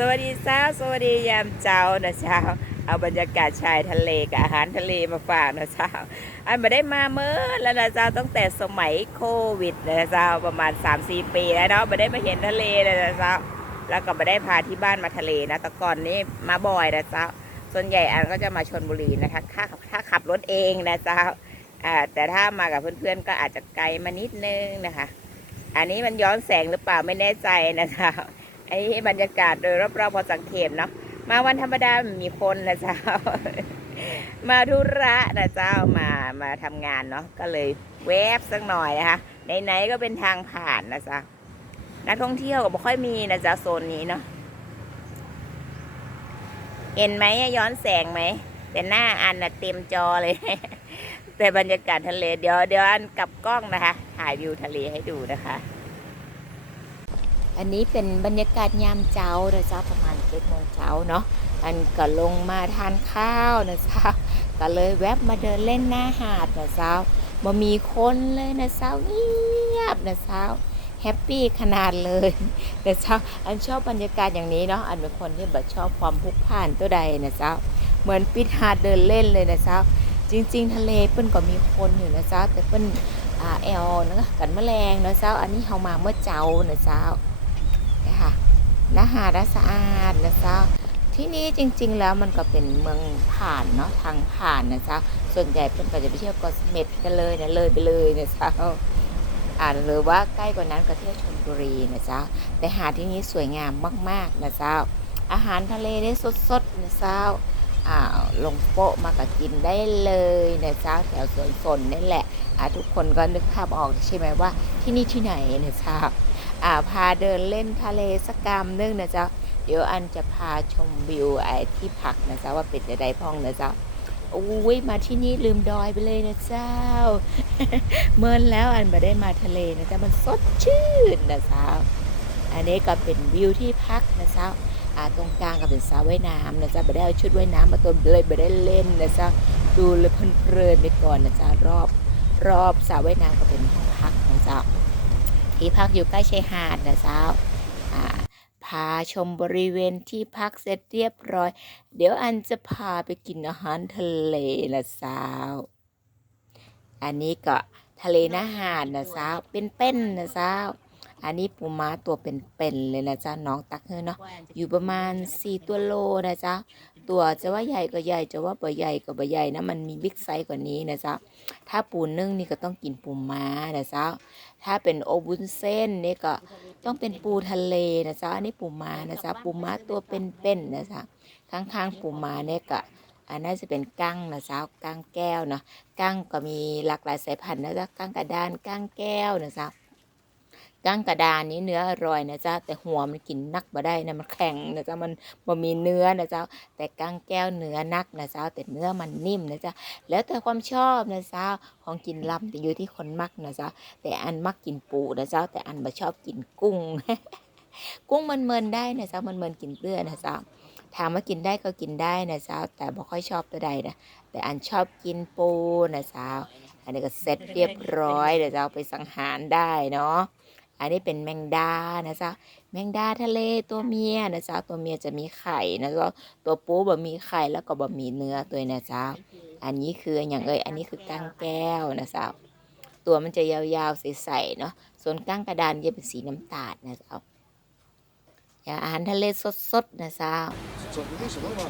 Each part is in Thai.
สวัสดีเช้าสวัสดียามเช้านะเช้าเอาบรรยากาศชายทะเลกับอาหารทะเลมาฝากนะเช้าอันมาได้มาเมื่อแล้วนะเจ้าตั้งแต่สมัยโควิดนะเจ้าประมาณ 3-4 ปีแล้วเนาะมาได้มาเห็นทะเลเลยนะเจ้าแล้วก็มาได้พาที่บ้านมาทะเลนะแต่ก่อนนี้มาบ่อยนะเจ้าส่วนใหญ่อันก็จะมาชนบุรีนะคะถ้าถ้าขับรถเองนะเจ้าอ่าแต่ถ้ามากับเพื่อนๆก็อาจจะไกลมานิดนึงนะคะ อันนี้มันย้อนแสงหรือเปล่าไม่แน่ใจนะคะ ไอ้บรรยากาศโดยรอบๆพอสังเกตเนาะมาวันธรรมดามีคนนะเจ้า มาธุระนะเจ้ามามาทำงานเนาะก็เลยแวบสักหน่อยนะคะไหนๆก็เป็นทางผ่านนะจ้านักท่องเที่ยวก็ไม่ค่อยมีนะจ้าโซนนี้เนาะเห็นไหมย้อนแสงไหมแต่หน้าอันนะเต็มจอเลย แต่บรรยากาศทะเลเดี๋ยวเดี๋ยวอันกลับกล้องนะคะ ถ่ายวิวทะเลให้ดูนะคะ อันนี้เป็นบรรยากาศยามเช้านะเจ้าประมาณเจ็ดโมงเช้าเนาะอันก็ลงมาทานข้าวนะเจ้าก็เลยแวบมาเดินเล่นหน้าหาดนะเจ้าบ่มีคนเลยนะเจ้าเงียบนะเจ้าแฮปปี้ขนาดเลยนะเจ้าอันชอบบรรยากาศอย่างนี้เนาะอันเป็นคนที่แบบชอบความพลุกพล่านตัวใดนะเจ้าเหมือนปิดหาดเดินเล่นเลยนะเจ้าจริง ๆ ทะเลเปิ้นก็มีคนอยู่นะเจ้าแต่เปิ้นอ่าแอลนะกันแมลงนะเจ้าอันนี้เฮามาเมื่อเจ้านะเจ้า นะคะนาหาดสะอาดนะเจ้าที่นี่จริง ๆ แล้วมันก็เป็นเมืองผ่านเนาะทางผ่านนะเจ้าส่วนใหญ่เพิ่นก็จะไปเที่ยวกาะเม็ดกันเลยนะเลยไปเลยนะเจ้าอ่าหรือว่าใกล้กว่านั้นก็เที่ยวชลบุรีนะเจ้าแต่หาดที่นี้สวยงามมากๆนะเจ้าอาหารทะเลได้สดๆนะเจ้าอ่าลงโปะมาก็กินได้เลยนะเจ้าแถวสวนสนนี่แหละอ่าทุกคนก็นึกภาพออกใช่ไหมว่าที่นี่ที่ไหนนะเจ้า พาเดินเล่นทะเลสักกรรมนึงนะจ๊ะเดี๋ยวอันจะพาชมวิวไอ้ที่พักนะจ๊ะว่าเป็นจะได้พ้องนะจ๊ะอุ้ยมาที่นี่ลืมดอยไปเลยนะเจ้า เมินแล้วอันมาได้มาทะเลนะจ๊ะมันสดชื่นนะเจ้าอันนี้ก็เป็นวิวที่พักนะเจ้าอ่าตรงกลางก็เป็นสระว่ายน้ำนะจ๊ะไม่ได้เอาชุดว่ายน้ำมาตัวเลยไม่ได้เล่นนะจ๊ะดูเลยเพลินๆไปก่อนนะจ๊ะรอบ รอบสระว่ายน้ำก็เป็นห้องพักนะจ๊ะ ที่พักอยู่ใกล้ชายหาดนะเจ้าอ่าพาชมบริเวณที่พักเสร็จเรียบร้อย เดี๋ยวอันจะพาไปกินอาหารทะเลนะเจ้าอันนี้ก็ทะเลหน้าหาดนะเจ้าเป็นๆนะเจ้าอันนี้ปูม้าตัวเป็นๆเลยนะจ้าน้องตักเฮอเนาะอยู่ประมาณ4ตัวโลนะจ๊ะ ตัวจะว่าใหญ่ก็ใหญ่จะว่าบ่ใหญ่ก็บ่ใหญ่นะมันมีบิ๊กไซส์กว่านี้นะจ๊ะถ้าปูนึ่งนี่ก็ต้องกินปูม้านะจ๊ะถ้าเป็นโอบุนเส้นนี่ก็ต้องเป็นปูทะเลนะจ๊ะอันนี้ปูม้านะจ๊ะปูม้าตัวเป็นๆนะจ๊ะข้างๆปูม้าเนี่ยก็อันน่าจะเป็นกั้งนะจ๊ะกั้งแก้วเนาะกั้งก็มีหลากหลายสายพันธุ์นะจ๊ะกั้งกระดานกั้งแก้วนะจ๊ะ กั้งกระดานนี้เนื้ออร่อยนะจ๊ะแต่หัวมันกินนักบ่ได้นะมันแข็งนะจ๊ะมันบ่มีเนื้อนะจ๊ะแต่กั้งแก้วเนื้อนักนะจ๊ะแต่เนื้อมันนิ่มนะจ๊ะแล้วแต่ความชอบนะจ๊ะของกินลำแต่อยู่ที่คนมักนะจ๊ะแต่อันมักกินปูนะจ๊ะแต่อันบ่ชอบกินกุ้ง กุ้งมันเมินได้นะจ๊ะมันเมินกินเปลือกนะจ๊ะถามว่ากินได้ก็กินได้นะจ๊ะแต่บ่ค่อยชอบตัวใดนะแต่อันชอบกินปูนะจ๊ะอันนี้ก็เสร็จเรียบร้อยเดี๋ยวจะเอาไปสังหารได้เนาะ อันนี้เป็นแมงดานะจ๊ะแมงดาทะเลตัวเมียนะจ๊ะตัวเมียจะมีไข่นะจ๊ะตัวปูบะมีไข่แล้วก็บะมีเนื้อตัวนะจ๊ะอันนี้คืออย่างเอ่ยอันนี้คือก้างแก้วนะจ๊ะตัวมันจะยาวๆใสๆเนาะส่วนก้างกระดานจะเป็นสีน้ำตาลนะจ๊ะอย่างอาหารทะเลสดๆนะจ๊ะ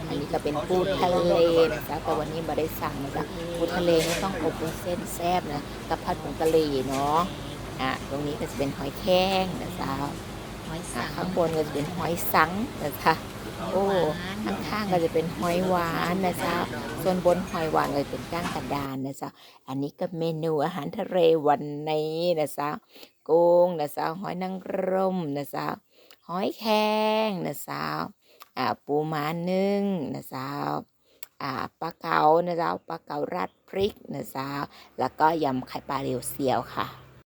อันนี้ก็เป็นปูทะเลนะจ๊ะแต่วันนี้มาได้สั่งนะจ๊ะปูทะเลนี่ต้องอบวุ้นเส้นแซ่บนะกับผัดผงกะหรี่เนาะ อะตรงนี้ก็จะเป็นหอยแครงนะจ๊ะหอยอะสังข้างบนก็จะเป็นหอยสังนะจ๊ะโอ้ข้างๆก็จะเป็นหอยหวานนะจ๊ะส่วนบนหอยหวานก็จะเป็นก้างกระดานนะจ๊ะอันนี้ก็เมนูอาหารทะเลวันนี้นะจ๊ะกุ้งนะจ๊ะหอยนางรมนะจ๊ะหอยแครงนะจ๊ะอ่าปูม้านึ่งนะจ๊ะอ่าปลาเก๋านะจ๊ะปลาเก๋าราดพริกนะจ๊ะแล้วก็ยำไข่ปลาเรียวเซียวค่ะ